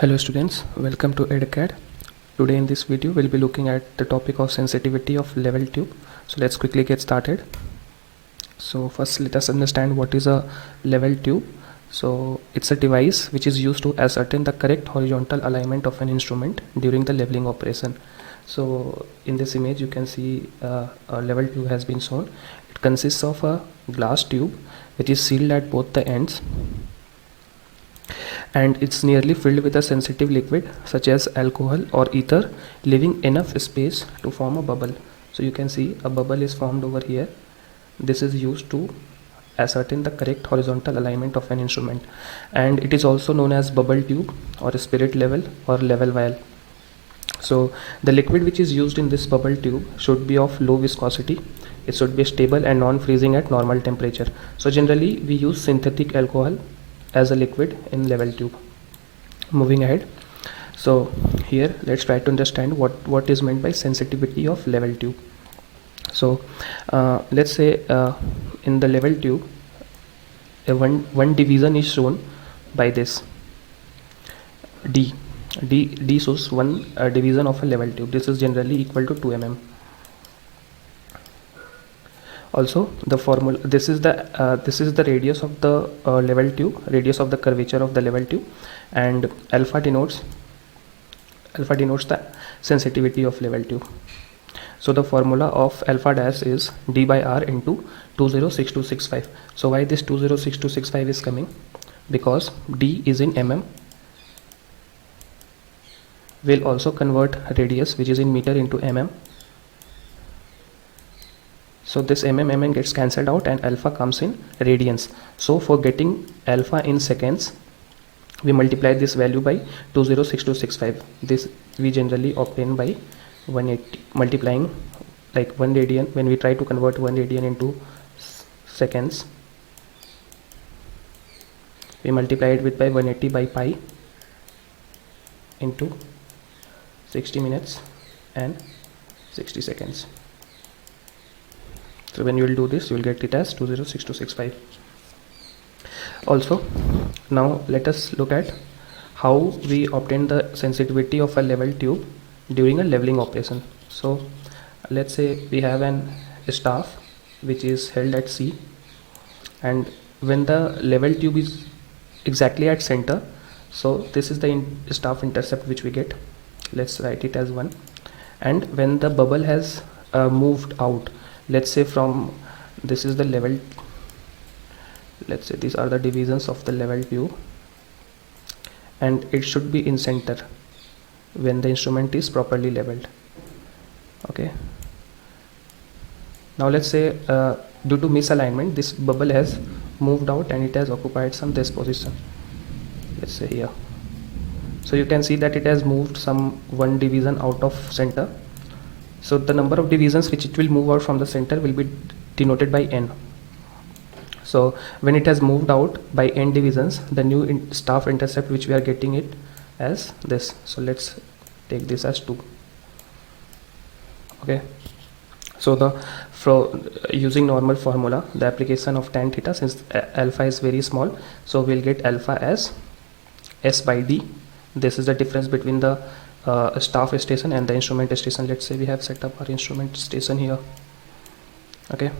Hello students, welcome to EdCAD. Today in this video we'll be looking at the topic of sensitivity of level tube. So let's quickly get started. So first let us understand what is a level tube. So it's a device which is used to ascertain the correct horizontal alignment of an instrument during the leveling operation. So in this image you can see a level tube has been shown. It consists of a glass tube which is sealed at both the ends, and it's nearly filled with a sensitive liquid such as alcohol or ether, leaving enough space to form a bubble. So you can see a bubble is formed over here. This is used to ascertain the correct horizontal alignment of an instrument, and it is also known as bubble tube or spirit level or level vial. So the liquid which is used in this bubble tube should be of low viscosity. It should be stable and non-freezing at normal temperature. So generally we use synthetic alcohol as a liquid in level tube. Moving ahead, so here let's try to understand what is meant by sensitivity of level tube. So let's say in the level tube one division is shown by this D shows one division of a level tube. This is generally equal to 2 mm. Also the formula, this is the radius of the level tube, radius of the curvature of the level tube, and alpha denotes the sensitivity of level tube. So the formula of alpha dash is d by r into 206265. So why this 206265 is coming? Because d is in mm. We'll also convert radius, which is in meter, into mm. So this mm gets cancelled out and alpha comes in radians. So for getting alpha in seconds, we multiply this value by 206265. This we generally obtain by 180, multiplying like 1 radian. When we try to convert 1 radian into seconds, we multiply it with by 180 by pi into 60 minutes and 60 seconds. So when you will do this, you will get it as 206265. Also, now let us look at how we obtain the sensitivity of a level tube during a leveling operation. So let's say we have an staff which is held at C, and when the level tube is exactly at center, so this is the staff intercept which we get. Let's write it as 1. And when the bubble has moved out, let's say from this is the level, let's say these are the divisions of the level tube, and it should be in center when the instrument is properly leveled. Okay, now let's say due to misalignment this bubble has moved out and it has occupied this position, let's say here. So you can see that it has moved some 1 division out of center. So the number of divisions which it will move out from the center will be denoted by n. So when it has moved out by n divisions, the new staff intercept which we are getting it as this. So let's take this as 2. Okay, so using normal formula, the application of tan theta, since alpha is very small, so we'll get alpha as s by d. This is the difference between the staff station and the instrument station. Let's say we have set up our instrument station here. Okay,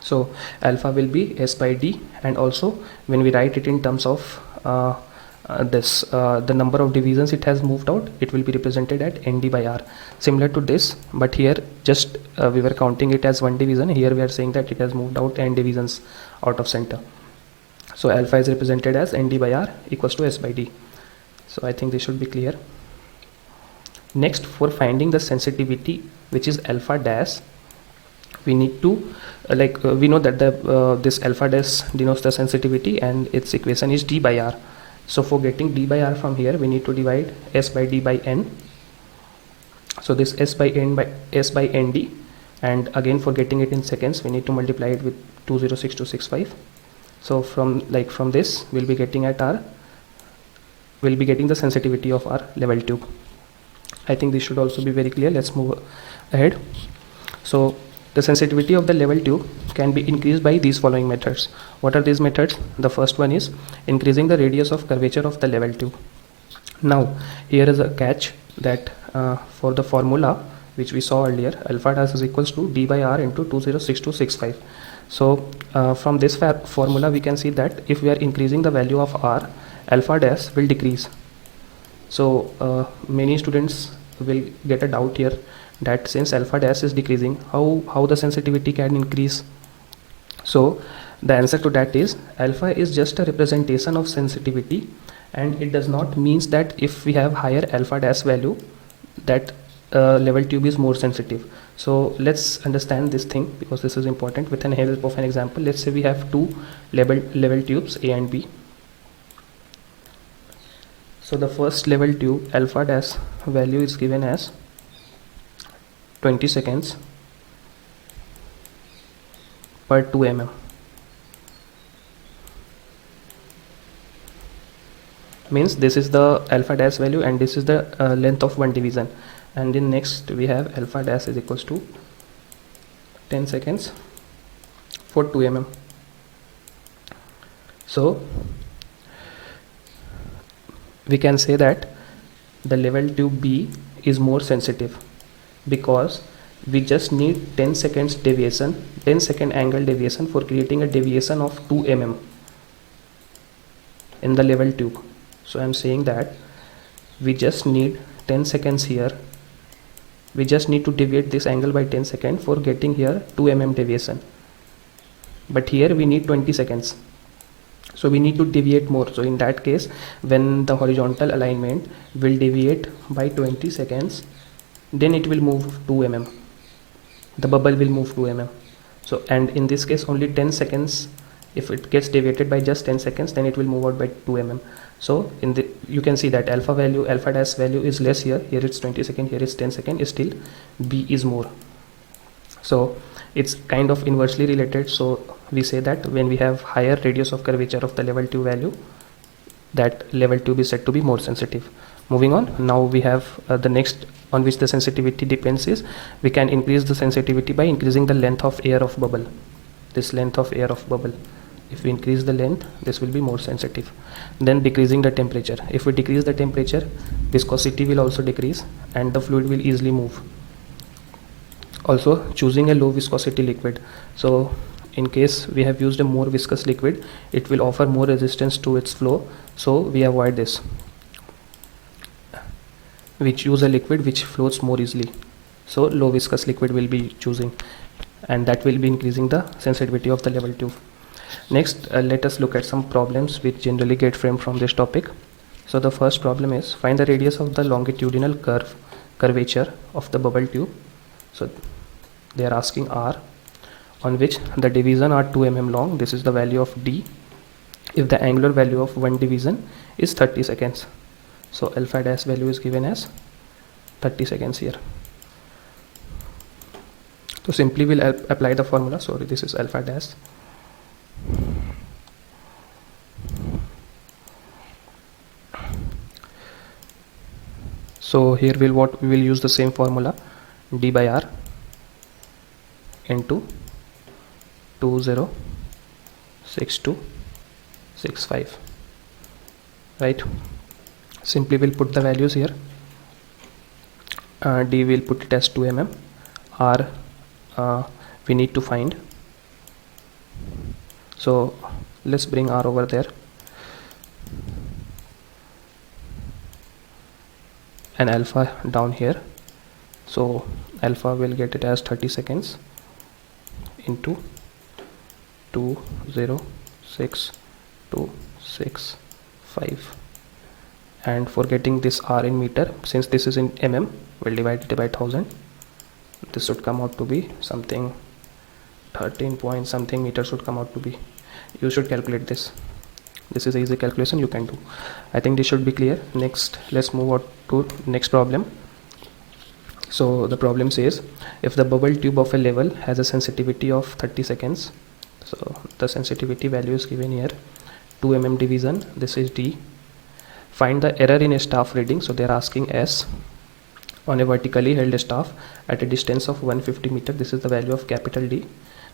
so alpha will be s by d, and also when we write it in terms of the number of divisions it has moved out, it will be represented at nd by r, similar to this, but here just we were counting it as 1 division. Here we are saying that it has moved out n divisions out of center. So alpha is represented as nd by r equals to s by d. So I think this should be clear. Next, for finding the sensitivity, which is alpha dash, we need to we know that this alpha dash denotes the sensitivity and its equation is d by r. So for getting d by r from here, we need to divide s by d by n. So this s by n by s by nd, and again for getting it in seconds we need to multiply it with 206265. So from this we'll be getting the sensitivity of our level tube. I think this should also be very clear. Let's move ahead. So the sensitivity of the level tube can be increased by these following methods. What are these methods? The first one is increasing the radius of curvature of the level tube. Now here is a catch that for the formula which we saw earlier, alpha dash is equals to d by r into 206265. So from this formula we can see that if we are increasing the value of r, alpha dash will decrease. So many students will get a doubt here that since alpha dash is decreasing, how the sensitivity can increase. So the answer to that is alpha is just a representation of sensitivity, and it does not means that if we have higher alpha dash value that level tube is more sensitive. So let's understand this thing because this is important with the help of an example. Let's say we have two level tubes A and B. So the first level tube alpha dash value is given as 20 seconds per 2 mm. Means this is the alpha dash value and this is the length of one division, and then next we have alpha dash is equals to 10 seconds for 2 mm. So we can say that the level tube B is more sensitive because we just need 10 seconds deviation, 10 second angle deviation for creating a deviation of 2 mm in the level tube. So I am saying that we just need 10 seconds here. We just need to deviate this angle by 10 seconds for getting here 2 mm deviation. But here we need 20 seconds. So we need to deviate more. So in that case, when the horizontal alignment will deviate by 20 seconds, then it will move 2 mm. The bubble will move 2 mm. So, and in this case only 10 seconds. If it gets deviated by just 10 seconds, then it will move out by 2 mm. So in the, you can see that alpha dash value is less here. Here it's 20 second, here is 10 second, still B is more. So it's kind of inversely related. So we say that when we have higher radius of curvature of the level tube value, that level tube is said to be more sensitive. Moving on, now we have the next on which the sensitivity depends is we can increase the sensitivity by increasing the length of air of bubble. This length of air of bubble, if we increase the length, this will be more sensitive. Then decreasing the temperature. If we decrease the temperature, viscosity will also decrease and the fluid will easily move. Also choosing a low viscosity liquid. So in case we have used a more viscous liquid, it will offer more resistance to its flow. So we avoid this. We choose a liquid which flows more easily. So low viscous liquid will be choosing, and that will be increasing the sensitivity of the level tube. Next, let us look at some problems which generally get framed from this topic. So the first problem is find the radius of the longitudinal curvature of the bubble tube. So they are asking R, on which the division are 2 mm long. This is the value of D if the angular value of one division is 30 seconds. So alpha dash value is given as 30 seconds here. So simply we'll apply the formula. Sorry, this is alpha dash. So here we will use the same formula, d by r into 206265, right? Simply we'll put the values here. D will put it as 2 mm. R we need to find. So let's bring R over there, and alpha down here. So alpha will get it as 30 seconds into 206265, and for getting this R in meter, since this is in mm, we'll divide it by 1000. This should come out to be something 13 point something meters should come out to be. You should calculate this. This is an easy calculation you can do. I think this should be clear. Next, let's move on to next problem. So the problem says if the bubble tube of a level has a sensitivity of 30 seconds, so the sensitivity value is given here, 2 mm division, this is D. Find the error in a staff reading. So they are asking S on a vertically held staff at a distance of 150 meter. This is the value of capital D,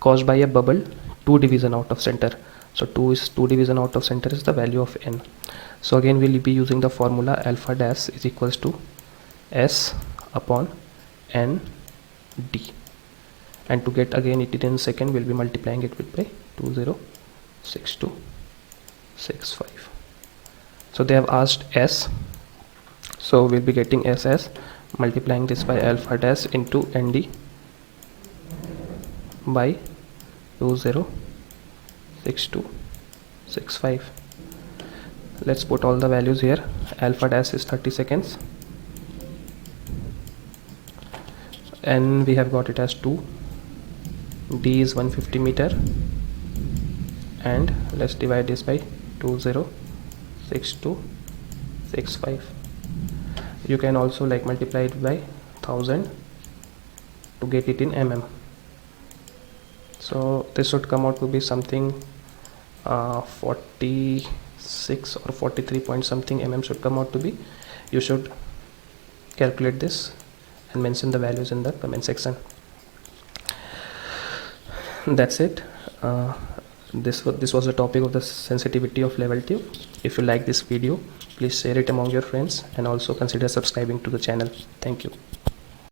caused by a bubble 2 division out of center. So 2 is 2 division out of center is the value of n. So again we'll be using the formula alpha dash is equals to s upon n d, and to get again it in second we'll be multiplying it with by 206265. So they have asked s, so we'll be getting s as multiplying this by alpha dash into nd by 206265. Let's put all the values here. Alpha dash is 30 seconds, and we have got it as 2, d is 150 meter, and let's divide this by 206265. You can also like multiply it by 1000 to get it in mm. So this should come out to be something 46 or 43 point something mm should come out to be. You should calculate this and mention the values in the comment section. That's it. This was the topic of the sensitivity of level tube. If you like this video, please share it among your friends and also consider subscribing to the channel. Thank you.